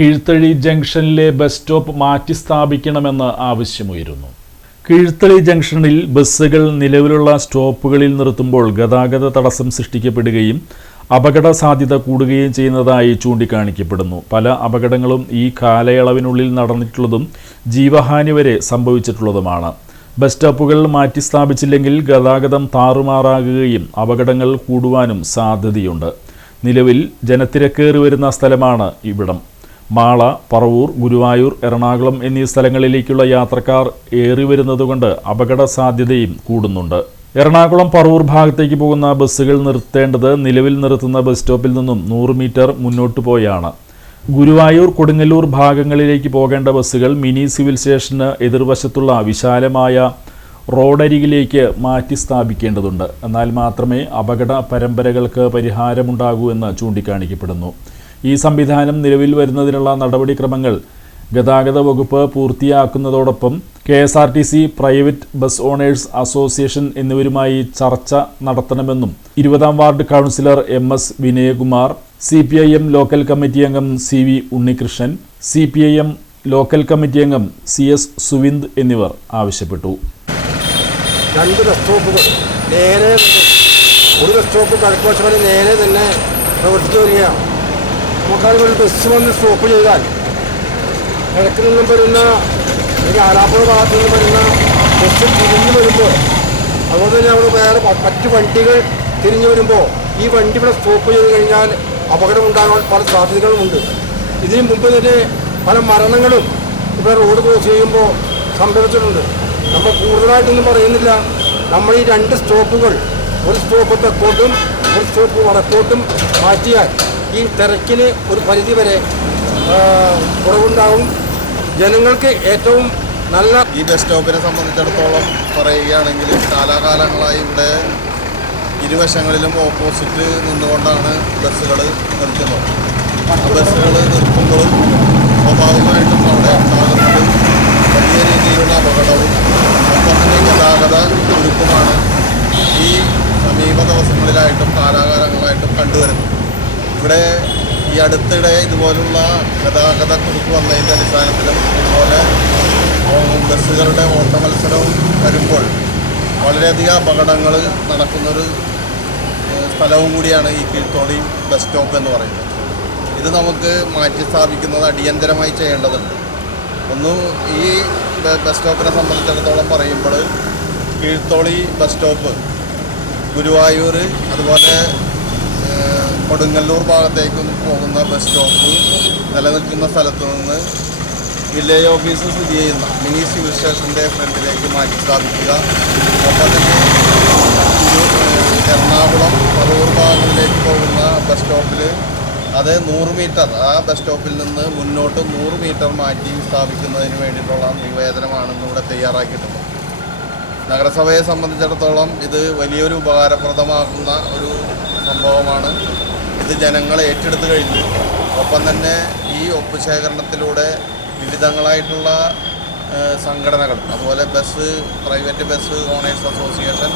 കീഴ്ത്തളി ജംഗ്ഷനിലെ bus stop മാറ്റി സ്ഥാപിക്കണമെന്ന് ആവശ്യമുയരുന്നു. കീഴ്ത്തളി ജംഗ്ഷനിൽ ബസ്സുകൾ നിലവിലുള്ള സ്റ്റോപ്പുകളിൽ നിർത്തുമ്പോൾ ഗതാഗത തടസ്സം സൃഷ്ടിക്കപ്പെടുകയും അപകട സാധ്യത കൂടുകയും ചെയ്യുന്നതായി ചൂണ്ടിക്കാണിക്കപ്പെടുന്നു. പല അപകടങ്ങളും ഈ കാലയളവിനുള്ളിൽ നടന്നിട്ടുള്ളതും ജീവഹാനി വരെ സംഭവിച്ചിട്ടുള്ളതുമാണ്. ബസ് സ്റ്റോപ്പുകൾ മാറ്റി സ്ഥാപിച്ചില്ലെങ്കിൽ ഗതാഗതം താറുമാറാകുകയും അപകടങ്ങൾ കൂടുവാനും സാധ്യതയുണ്ട്. നിലവിൽ ജനത്തിരക്കേറി വരുന്ന സ്ഥലമാണ് ഇവിടം. മാള, പറവൂർ, ഗുരുവായൂർ, എറണാകുളം എന്നീ സ്ഥലങ്ങളിലേക്കുള്ള യാത്രക്കാർ ഏറി വരുന്നതുകൊണ്ട് അപകട സാധ്യതയും കൂടുന്നുണ്ട്. എറണാകുളം പറവൂർ ഭാഗത്തേക്ക് പോകുന്ന ബസ്സുകൾ നിർത്തേണ്ടത് നിലവിൽ നിർത്തുന്ന ബസ് സ്റ്റോപ്പിൽ നിന്നും 100 മീറ്റർ മുന്നോട്ട് പോയാണ്. ഗുരുവായൂർ, കൊടുങ്ങല്ലൂർ ഭാഗങ്ങളിലേക്ക് പോകേണ്ട ബസ്സുകൾ മിനി സിവിൽ സ്റ്റേഷന് എതിർവശത്തുള്ള വിശാലമായ റോഡരികിലേക്ക് മാറ്റി സ്ഥാപിക്കേണ്ടതുണ്ട്. എന്നാൽ മാത്രമേ അപകട പരമ്പരകൾക്ക് പരിഹാരമുണ്ടാകൂ എന്ന് ചൂണ്ടിക്കാണിക്കപ്പെടുന്നു. ഈ സംവിധാനം നിലവിൽ വരുന്നതിനുള്ള നടപടിക്രമങ്ങൾ ഗതാഗത വകുപ്പ് പൂർത്തിയാക്കുന്നതോടൊപ്പം KSRTC, private bus owners association എന്നിവരുമായി ചർച്ച നടത്തണമെന്നും 20-ാം വാർഡ് councillor MS Vinayakumar, CPIM local committee അംഗം CV Unnikrishnan, CPIM local committee അംഗം CS സുവിന്ദ് എന്നിവർ ആവശ്യപ്പെട്ടു. രണ്ട് ബസ് സ്റ്റോപ്പുകൾ നേരെ ഒരു ബസ് സ്റ്റോപ്പ് കിഴക്കുവശം വരെ നേരെ തന്നെ പ്രവർത്തിച്ചു വരികയാണ്. നമുക്കതുപോലെ ബസ് വന്ന് സ്റ്റോപ്പ് ചെയ്താൽ കിഴക്ക് നിന്നും വരുന്ന ആലാപ്പുഴ ഭാഗത്തു നിന്നും വരുന്ന ബസ് തിരിഞ്ഞു വരുമ്പോൾ, അതുപോലെ തന്നെ അവിടെ വേറെ മറ്റു വണ്ടികൾ തിരിഞ്ഞു വരുമ്പോൾ ഈ വണ്ടി ഇവിടെ സ്റ്റോപ്പ് ചെയ്ത് കഴിഞ്ഞാൽ അപകടമുണ്ടാകാൻ പല സാധ്യതകളുമുണ്ട്. ഇതിനു മുമ്പ് തന്നെ പല മരണങ്ങളും ഇവിടെ റോഡ് ക്രോസ് ചെയ്യുമ്പോൾ സംഭവിച്ചിട്ടുണ്ട്. നമ്മൾ കൂടുതലായിട്ടൊന്നും പറയുന്നില്ല. നമ്മൾ ഈ രണ്ട് സ്റ്റോപ്പുകൾ, ഒരു സ്റ്റോപ്പ് തെക്കോട്ടും ഒരു സ്റ്റോപ്പ് വടക്കോട്ടും മാറ്റിയാൽ ഈ തിരക്കിന് ഒരു പരിധി വരെ കുറവുണ്ടാവും. ജനങ്ങൾക്ക് ഏറ്റവും നല്ല ഈ ബസ് സ്റ്റോപ്പിനെ സംബന്ധിച്ചിടത്തോളം പറയുകയാണെങ്കിൽ കാലാകാലങ്ങളായി ഇവിടെ ഇരുവശങ്ങളിലും ഓപ്പോസിറ്റ് നിന്നുകൊണ്ടാണ് ബസ്സുകൾ നിർത്തുന്നത്. ബസ്സുകൾ നിർത്തുമ്പോഴും സ്വാഭാവികമായിട്ടും അവിടെ ഉണ്ടാകുന്നത് വലിയ രീതിയിലുള്ള അപകടവും ഒപ്പം തന്നെ ഗതാഗത കുരുക്കുമാണ് ഈ സമീപ ദിവസങ്ങളിലായിട്ടും കാലാകാലങ്ങളായിട്ടും കണ്ടുവരുന്നത്. ഇവിടെ ഈ അടുത്തിടെ ഇതുപോലുള്ള ഗതാഗത കുരുക്ക് വന്നതിൻ്റെ അടിസ്ഥാനത്തിലും അതുപോലെ ബസ്സുകളുടെ ഓട്ടമത്സരവും വരുമ്പോൾ വളരെയധികം അപകടങ്ങൾ നടക്കുന്നൊരു സ്ഥലവും കൂടിയാണ് ഈ കീഴ്ത്തോളി ബസ് സ്റ്റോപ്പ് എന്ന് പറയുന്നത്. ഇത് നമുക്ക് മാറ്റി സ്ഥാപിക്കുന്നത് അടിയന്തരമായി ചെയ്യേണ്ടതുണ്ട്. ഒന്ന്, ഈ ബസ് സ്റ്റോപ്പിനെ സംബന്ധിച്ചിടത്തോളം പറയുമ്പോൾ കീഴ്ത്തോളി ബസ് സ്റ്റോപ്പ് ഗുരുവായൂർ അതുപോലെ കൊടുങ്ങല്ലൂർ ഭാഗത്തേക്ക് പോകുന്ന ബസ് സ്റ്റോപ്പ് നിലനിൽക്കുന്ന സ്ഥലത്തു നിന്ന് വില്ലേജ് ഓഫീസ് സ്ഥിതി ചെയ്യുന്ന മിനി സിവിൽ സ്റ്റേഷൻ്റെ ഫ്രണ്ടിലേക്ക് മാറ്റി സ്ഥാപിക്കുക. ഒപ്പം തന്നെ എറണാകുളം പറവൂർ ഭാഗങ്ങളിലേക്ക് പോകുന്ന ബസ് സ്റ്റോപ്പിൽ അത് 100 മീറ്റർ, ആ ബസ് സ്റ്റോപ്പിൽ നിന്ന് മുന്നോട്ട് 100 മീറ്റർ മാറ്റി സ്ഥാപിക്കുന്നതിന് വേണ്ടിയിട്ടുള്ള നിവേദനമാണ് ഇവിടെ തയ്യാറാക്കിയിട്ടുള്ളത്. നഗരസഭയെ സംബന്ധിച്ചിടത്തോളം ഇത് വലിയൊരു ഉപകാരപ്രദമാക്കുന്ന ഒരു സംഭവമാണ്. ഇത് ജനങ്ങൾ ഏറ്റെടുത്ത് കഴിഞ്ഞു. ഒപ്പം തന്നെ ഈ ഒപ്പുശേഖരണത്തിലൂടെ വിവിധങ്ങളായിട്ടുള്ള സംഘടനകൾ, അതുപോലെ പ്രൈവറ്റ് ബസ് ഓണേഴ്സ് അസോസിയേഷൻ